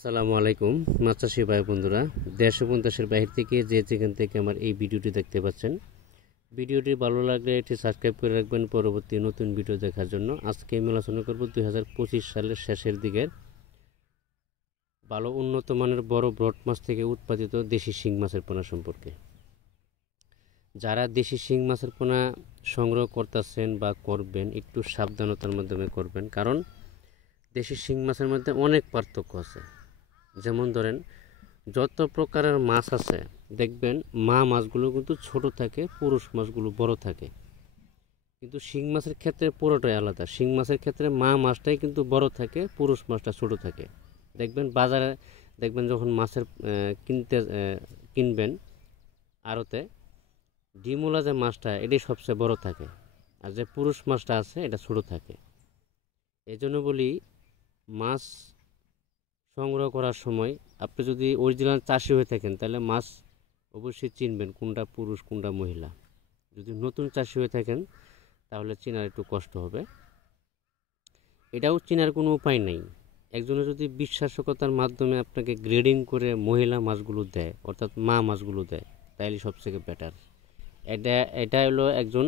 আসসালামু আলাইকুম মাছ চাষি ভাই বন্ধুরা, দেশ এবং দেশের বাইরে থেকে যেখান থেকে আমার এই ভিডিওটি দেখতে পাচ্ছেন, ভিডিওটি ভালো লাগলে এটি সাবস্ক্রাইব করে রাখবেন পরবর্তী নতুন ভিডিও দেখার জন্য। আজকে আমি আলোচনা করব 2025 সালের শেষের দিকের ভালো উন্নত মানের বড় ব্রড মাছ থেকে উৎপাদিত দেশি শিং মাছের পোনা সম্পর্কে। যারা দেশি শিং মাছের পোনা সংগ্রহ করতেছেন বা করবেন, একটু সাবধানতার মাধ্যমে করবেন, কারণ দেশি শিং মাছের মধ্যে অনেক পার্থক্য আছে। যেমন ধরেন, যত প্রকারের মাছ আছে দেখবেন মা মাছগুলো কিন্তু ছোট থাকে, পুরুষ মাছগুলো বড় থাকে। কিন্তু শিং মাছের ক্ষেত্রে পুরোটাই আলাদা। শিং মাছের ক্ষেত্রে মা মাছটাই কিন্তু বড় থাকে, পুরুষ মাছটা ছোট থাকে। দেখবেন বাজারে, দেখবেন যখন মাছের কিনবেন আড়তে, ডিমওয়ালা যে মাছটা এটাই সবচেয়ে বড় থাকে, আর যে পুরুষ মাছটা আছে এটা ছোট থাকে। এই জন্য বলি, মাছ সংগ্রহ করার সময় আপনি যদি অরিজিনাল চাষি হয়ে থাকেন তাহলে মাছ অবশ্যই চিনবেন কোনটা পুরুষ কোনটা মহিলা। যদি নতুন চাষি হয়ে থাকেন তাহলে চেনার একটু কষ্ট হবে। এটাও চেনার কোনো উপায় নেই। একজনে যদি বিশ্বাসকতার মাধ্যমে আপনাকে গ্রেডিং করে মহিলা মাছগুলো দেয়, অর্থাৎ মা মাছগুলো দেয়, তাইলে সবথেকে বেটার। এটা হলো একজন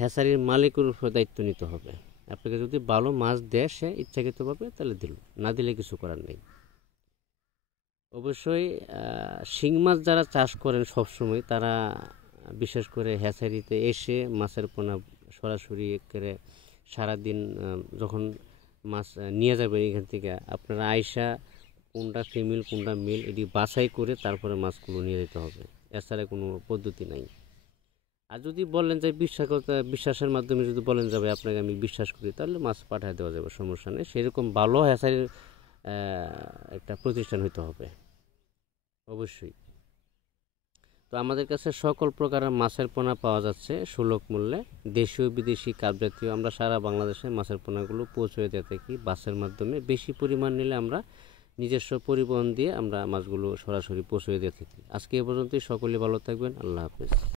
হ্যাচারির মালিকের উপর দায়িত্ব নিতে হবে। আপনাকে যদি ভালো মাছ দেয় সে ইচ্ছাকৃতভাবে, তাহলে দিল, না দিলে কিছু করার নেই। অবশ্যই শিং মাছ যারা চাষ করেন সবসময়, তারা বিশেষ করে হ্যাচারিতে এসে মাছের পোনা সরাসরি করে সারাদিন যখন মাছ নিয়ে যাবেন এখান থেকে, আপনারা আইসা কোনটা ফিমেল কোনটা মেল এটি বাছাই করে তারপরে মাছগুলো নিয়ে যেতে হবে। এছাড়া কোনো পদ্ধতি নাই। আর যদি বলেন যে বিশ্বাসের মাধ্যমে যদি বলেন যাবে আপনাকে আমি বিশ্বাস করি, তাহলে মাছ পাঠিয়ে দেওয়া যাবে, সমস্যা নেই। সেরকম ভালো হ্যাচারির একটা প্রতিষ্ঠান হইতে হবে অবশ্যই। তো আমাদের কাছে সকল প্রকারের মাছের পোনা পাওয়া যাচ্ছে সুলভ মূল্যে, দেশীয় বিদেশি কাপ জাতীয়। আমরা সারা বাংলাদেশে মাছের পোনাগুলো পৌঁছে দিয়ে থাকি বাসের মাধ্যমে। বেশি পরিমাণ নিলে আমরা নিজস্ব পরিবহন দিয়ে আমরা মাছগুলো সরাসরি পৌঁছে দিয়ে থাকি। আজকে এ পর্যন্তই। সকলে ভালো থাকবেন। আল্লাহ হাফেজ।